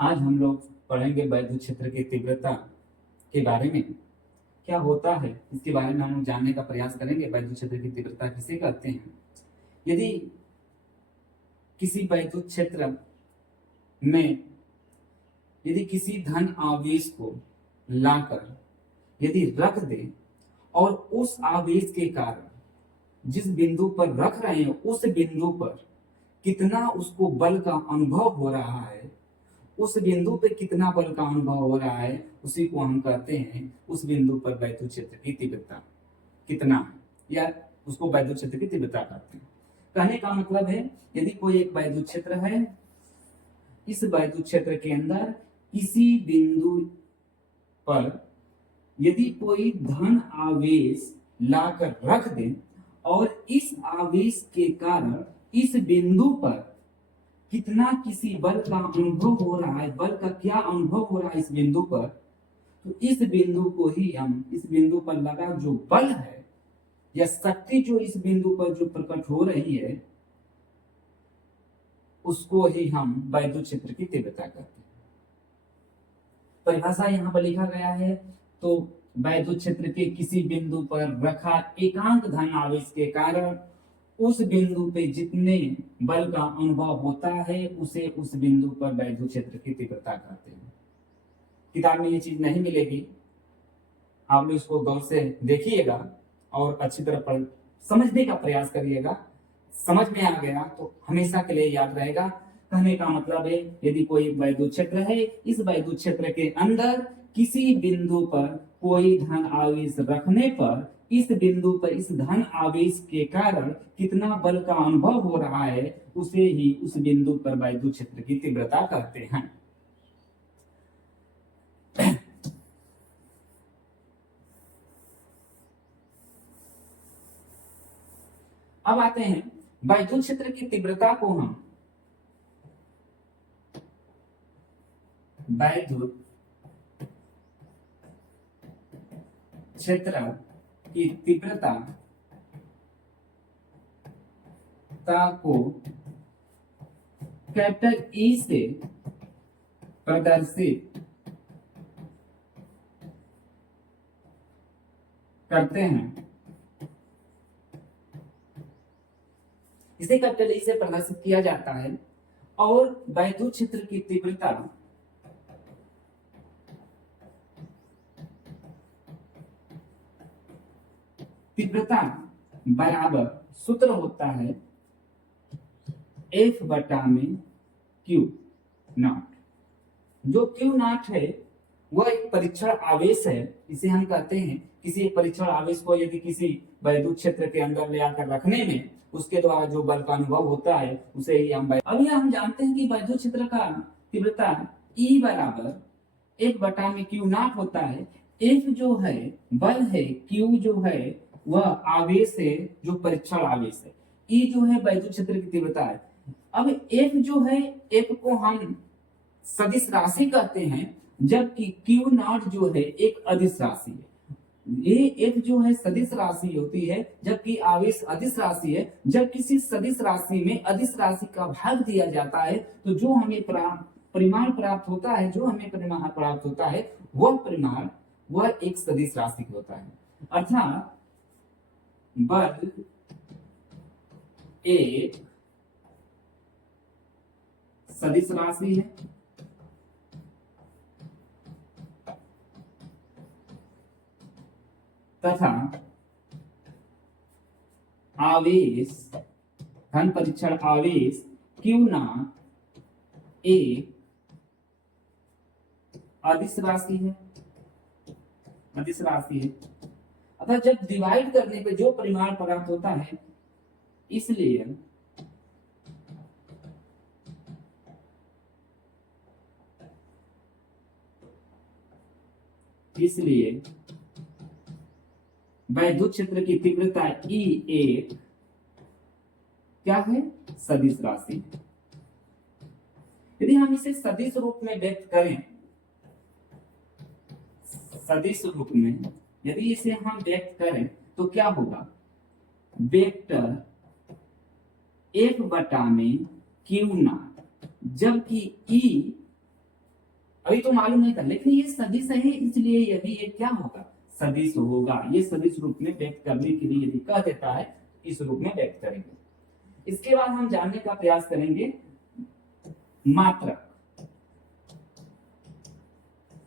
आज हम लोग पढ़ेंगे वैद्युत क्षेत्र की तीव्रता के बारे में। क्या होता है इसके बारे में हम लोग जानने का प्रयास करेंगे। वैद्युत क्षेत्र की तीव्रता किसे कहते हैं? यदि किसी वैद्युत क्षेत्र में यदि किसी धन आवेश को लाकर यदि रख दे और उस आवेश के कारण जिस बिंदु पर रख रहे हैं उस बिंदु पर कितना उसको बल का अनुभव हो रहा है, उस बिंदु पे कितना बल का अनुभव हो रहा है, उसी को हम कहते हैं उस बिंदु पर वैद्युत क्षेत्र की तीव्रता कितना है, या उसको वैद्युत क्षेत्र की तीव्रता कहते हैं। कहने का मतलब है यदि कोई एक वैद्युत क्षेत्र है, इस वैद्युत क्षेत्र के अंदर किसी बिंदु पर यदि कोई धन आवेश लाकर रख दे और इस आवेश के कारण इस बिंदु पर कितना किसी बल का अनुभव हो रहा है, बल का क्या अनुभव हो रहा है इस बिंदु पर, तो इस बिंदु को ही हम, इस बिंदु पर लगा जो बल है या शक्ति जो इस बिंदु पर जो प्रकट हो रही है, उसको ही हम वैद्युत क्षेत्र की तीव्रता कहते हैं। परिभाषा यहाँ पर लिखा गया है, तो वैद्युत क्षेत्र के किसी बिंदु पर रखा एकांक धन आवेश के कारण उस बिंदु पे जितने बल का अनुभव होता है उसे उस बिंदु पर वैद्युत क्षेत्र की तीव्रता कहते हैं। किताब में ये चीज नहीं मिलेगी, आप लोग इसको गौर से देखिएगा और अच्छी तरह पढ़ समझने का प्रयास करिएगा। समझ में आ गया तो हमेशा के लिए याद रहेगा। कहने का मतलब है यदि कोई वैद्युत क्षेत्र है, इस वैद्युत क्षेत्र के अंदर किसी बिंदु पर कोई धन आवेश रखने पर इस बिंदु पर इस धन आवेश के कारण कितना बल का अनुभव हो रहा है, उसे ही उस बिंदु पर वैद्युत क्षेत्र की तीव्रता कहते हैं। अब आते हैं वैद्युत क्षेत्र की तीव्रता को हम वैद्युत क्षेत्र की तीव्रता को कैपिटल ई से प्रदर्शित करते हैं। इसे कैपिटल ई से प्रदर्शित किया जाता है और वैद्युत क्षेत्र की तीव्रता बराबर सूत्र होता है F बटा में Q नॉट। जो Q नॉट है वह एक परीक्षण आवेश है। इसे हम कहते हैं किसी परीक्षण आवेश को यदि किसी वैद्युत क्षेत्र के अंदर ले आकर रखने में उसके द्वारा जो बल का अनुभव होता है उसे ही हम अब यह हम जानते हैं कि वैद्युत क्षेत्र का तीव्रता E बराबर F बटा में Q नॉट होता है। F जो है बल है, Q जो है वह आवेश है जो परीक्षण आवेश है, E जो है वैद्युत क्षेत्र की तीव्रता है। अब F जो है, F को हम सदिश राशि कहते हैं, जबकि Q नॉट जो है एक अदिश राशि है। ये F जो है सदिश राशि होती है जबकि आवेश अदिश राशि है। जब किसी सदिश राशि में अदिश राशि का भाग दिया जाता है तो जो हमें परिमाण प्राप्त होता है, जो हमें परिमाण प्राप्त होता है वह परिमाण वह एक सदिश राशि होता है। अर्थात बल एक सदिश राशि है तथा आवेश धन परीक्षण आवेश Q नॉट एक अदिश राशि है, अदिश राशि है। अतः जब डिवाइड करने पे जो परिमाण प्राप्त होता है, इसलिए वैद्युत क्षेत्र की तीव्रता E एक क्या है? सदिश राशि। यदि हम इसे सदिश रूप में व्यक्त करें, सदिश रूप में यदि इसे हम व्यक्त करें तो क्या होगा? वेक्टर F बटा में Q नॉट, जबकि E अभी तो मालूम नहीं था, लेकिन ये सदिश है इसलिए यदि ये क्या होगा, सदिश होगा। ये सदिश रूप में व्यक्त करने के लिए यदि कह देता है इस रूप में व्यक्त करेंगे। इसके बाद हम जानने का प्रयास करेंगे मात्रक।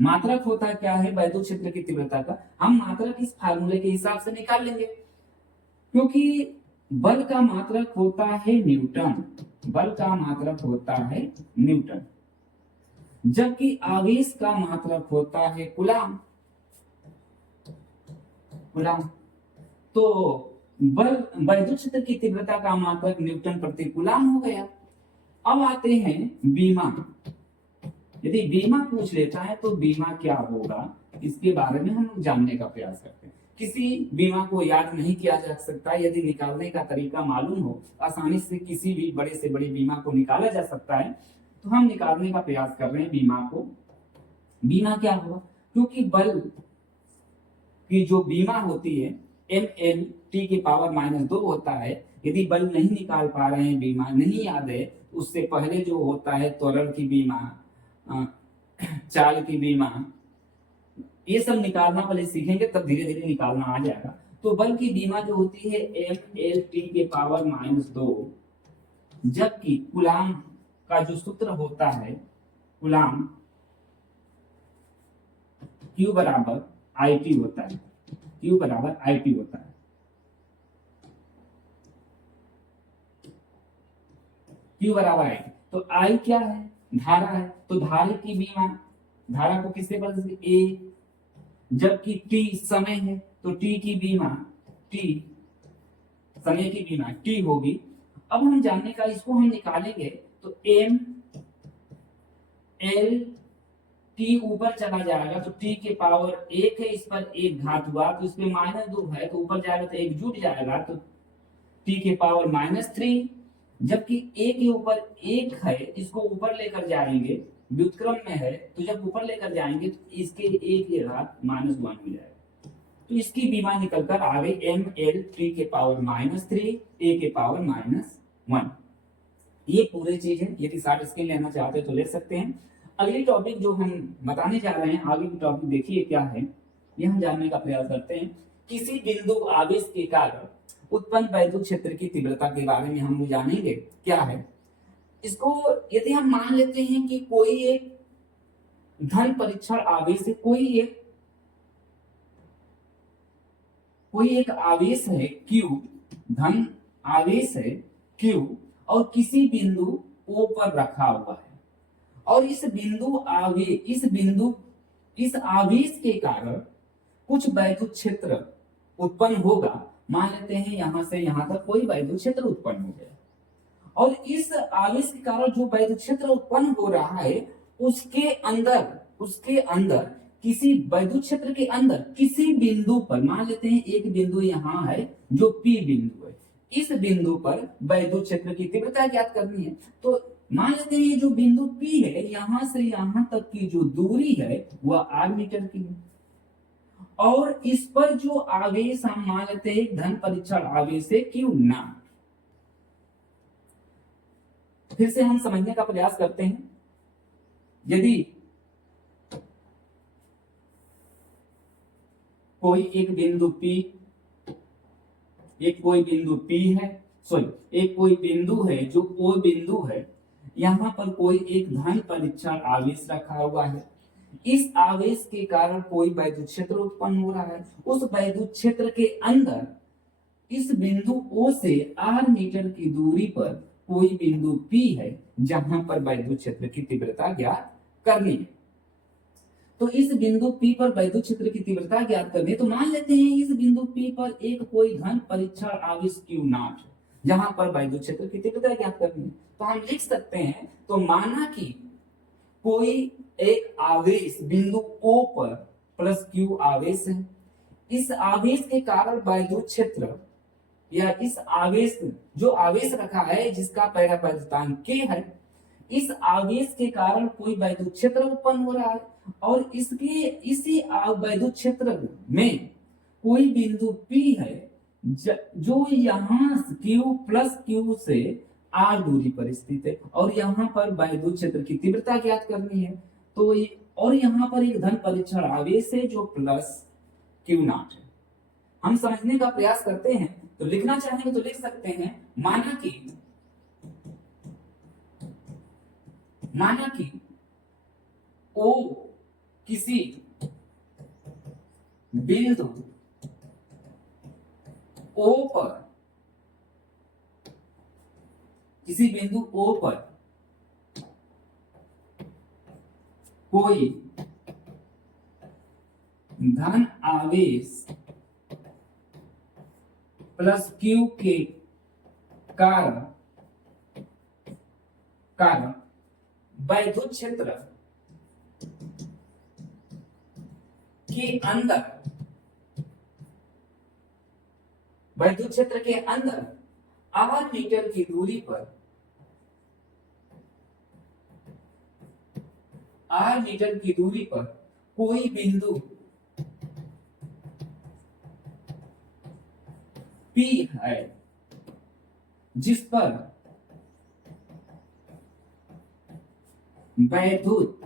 मात्रक होता क्या है वैद्युत क्षेत्र की तीव्रता का, हम मात्रक इस फार्मूले के हिसाब से निकाल लेंगे, क्योंकि बल का मात्रक होता है न्यूटन, बल का मात्रक होता है न्यूटन, जबकि आवेश का मात्रक होता है कूलाम। कूलाम तो बल वैद्युत क्षेत्र की तीव्रता का मात्रक न्यूटन प्रति कूलाम हो गया। अब आते हैं बीमा। यदि बीमा पूछ लेता है तो बीमा क्या होगा, इसके बारे में हम जानने का प्रयास करते हैं। किसी बीमा को याद नहीं किया जा सकता, यदि निकालने का तरीका मालूम हो, आसानी से किसी भी बड़े से बड़े बीमा को निकाला जा सकता है, तो हम निकालने का प्रयास कर रहे हैं बीमा को। बीमा क्या होगा, क्योंकि बल की जो बीमा होती है ml t की पावर -2 होता है। यदि बल नहीं निकाल पा रहे हैं, बीमा नहीं याद है, उससे पहले जो होता है त्वरण की बीमा, चाल की बीमा, ये सब निकालना पहले सीखेंगे, तब धीरे धीरे निकालना आ जाएगा। तो बल की बीमा जो होती है ml t के पावर -2, जबकि कूलाम का जो सूत्र होता है, कूलाम Q बराबर IT होता है, Q बराबर IT होता है। Q बराबर IT, तो I क्या है, धारा है, तो धारा की बीमा, धारा को किससे बदल सकते, A, जबकि T समय है, तो T की बीमा, T समय की बीमा T होगी। अब हम जानने का, इसको हम निकालेंगे तो M L T ऊपर चला जाएगा, तो T के पावर 1 है, इस पर 1 घात हुआ, तो इसमें -2 है, तो ऊपर जाएगा तो 1 जुट जाएगा, तो T के पावर -3, जबकि A के ऊपर 1 है, इसको ऊपर लेकर जाएंगे, व्युत्क्रम में है, तो जब ऊपर लेकर जाएंगे तो इसके 1 की घात -1 हो जाएगा, तो इसकी बीमा निकलकर आ गई ml t के पावर -3 a के पावर -1। ये पूरी चीज है, यदि शॉर्ट स्केल लेना चाहते तो ले सकते हैं। अगली टॉपिक जो हम बताने जा रहे हैं, आगे की टॉपिक देखिए क्या है, ये हम जानने का प्रयास करते हैं। किसी बिंदु आवेश के कारण उत्पन्न वैद्युत क्षेत्र की तीव्रता के बारे में हम जानेंगे क्या है। इसको यदि हम मान लेते हैं कि कोई एक धन परीक्षण आवेश है, कोई एक आवेश है Q, धन आवेश है Q, और किसी बिंदु O पर रखा हुआ है, और इस आवेश के कारण कुछ वैद्युत क्षेत्र उत्पन्न होगा। मान लेते हैं यहां से यहां तक कोई वैद्युत क्षेत्र उत्पन्न हो गया, और इस आवेश के कारण जो वैद्युत क्षेत्र उत्पन्न हो रहा है, उसके अंदर किसी वैद्युत क्षेत्र के अंदर किसी बिंदु पर, मान लेते हैं एक बिंदु यहां है जो P बिंदु है, इस बिंदु पर वैद्युत क्षेत्र की तीव्रता ज्ञात करनी है। तो मान लेते हैं ये जो बिंदु P है, यहां से यहां तक की जो दूरी है वह r मीटर की है, और इस पर जो आवेश हम मान लेते हैं धन परीक्षण आवेश है Q नाम। फिर से हम समझने का प्रयास करते हैं। यदि कोई एक बिंदु P, एक कोई बिंदु है जो O बिंदु है, यहां पर कोई एक धन परीक्षण आवेश रखा हुआ है, इस आवेश के कारण कोई वैद्युत क्षेत्र उत्पन्न हो रहा है। उस वैद्युत क्षेत्र के अंदर इस बिंदु O से r मीटर की दूरी पर कोई बिंदु P है, जहां पर वैद्युत क्षेत्र की तीव्रता ज्ञात करनी है। तो इस बिंदु P पर वैद्युत क्षेत्र की तीव्रता ज्ञात करनी है, तो मान लेते हैं इस बिंदु P पर एक कोई धन परीक्षण आवेश Q नॉट, जहां पर वैद्युत क्षेत्र की तीव्रता ज्ञात करनी है। तो हम लिख सकते हैं, तो माना कि कोई एक आवेश बिंदु O पर प्लस Q आवेश है, इस आवेश के कारण वैद्युत क्षेत्र, या इस आवेश, जो आवेश रखा है जिसका परावैद्युतांक K है, इस आवेश के कारण कोई वैद्युत क्षेत्र उत्पन्न हो रहा है, और इसी वैद्युत क्षेत्र में कोई बिंदु P है जो यहां Q प्लस Q से r दूरी पर स्थित है, और यहां पर वैद्युत क्षेत्र की तीव्रता ज्ञात करनी है। तो और यहाँ पर एक धन परीक्षण आवेश है जो प्लस क्यू नॉट है। हम समझने का प्रयास करते हैं, तो लिखना चाहेंगे तो लिख सकते हैं, माना कि ओ किसी बिंदु ओ पर कोई धन आवेश प्लस क्यू के कारण वैद्युत क्षेत्र के अंदर आर मीटर की दूरी पर कोई बिंदु P है जिस पर वैद्युत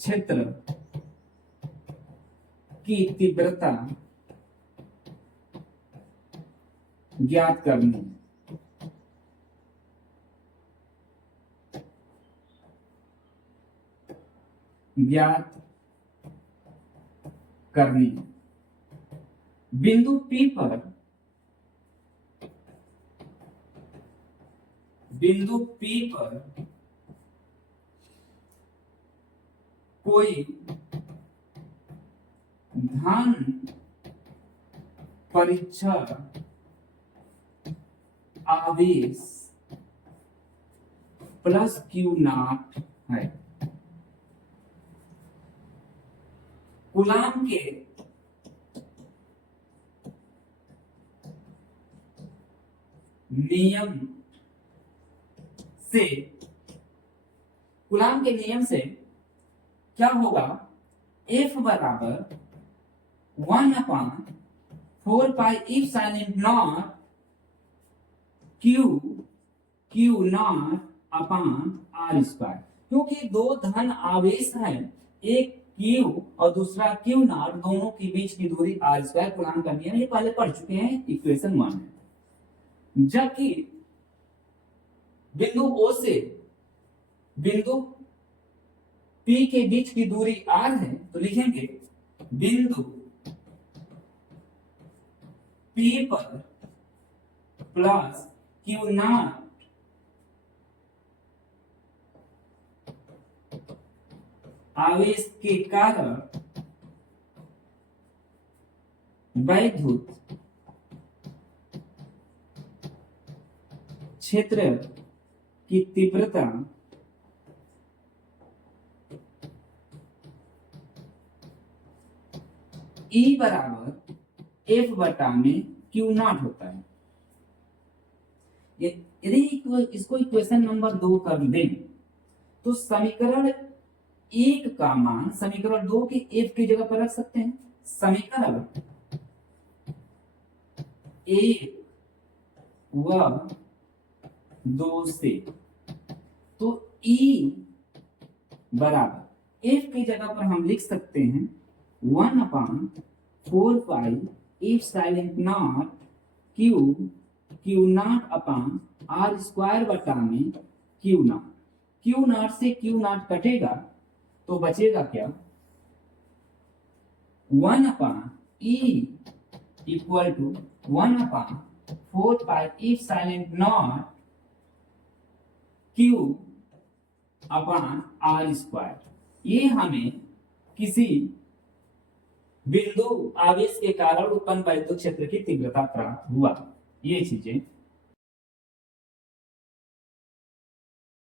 क्षेत्र की तीव्रता ज्ञात करनी। बिंदु P पर कोई धन परीक्षण आवेश प्लस क्यू नॉट है। कूलाम के नियम से क्या होगा, F बराबर 1/4 pi epsilon naught q naught upon r square. क्योंकि दो धन आवेश हैं, एक क्यू और दूसरा क्यू नॉट, दोनों के बीच की दूरी आर स्क्वायर कूलाम का नियम, ये पहले पढ़ चुके हैं, इक्वेशन 1 है। जबकि बिंदु O से बिंदु P के बीच की दूरी r है, तो लिखेंगे बिंदु P पर प्लस क्यू नॉट आवेश के कारण वैद्युत क्षेत्र की तीव्रता E बराबर F बटा में क्यू नॉट होता है। यदि इसको इक्वेशन नंबर 2 कर दें तो समीकरण 1 का मान समीकरण 2 के F की जगह पर रख सकते हैं। समीकरण 1 व 2 से तो E बराबर F की जगह पर हम लिख सकते हैं 1/4 pi epsilon naught q naught upon r square बटा में क्यू नॉट से क्यू नॉट कटेगा तो बचेगा क्या, 1/E equal to 1/4 pi epsilon naught q upon r square. ये हमें किसी बिंदु आवेश के कारण उत्पन्न वैद्युत क्षेत्र की तीव्रता प्राप्त हुआ। ये चीजें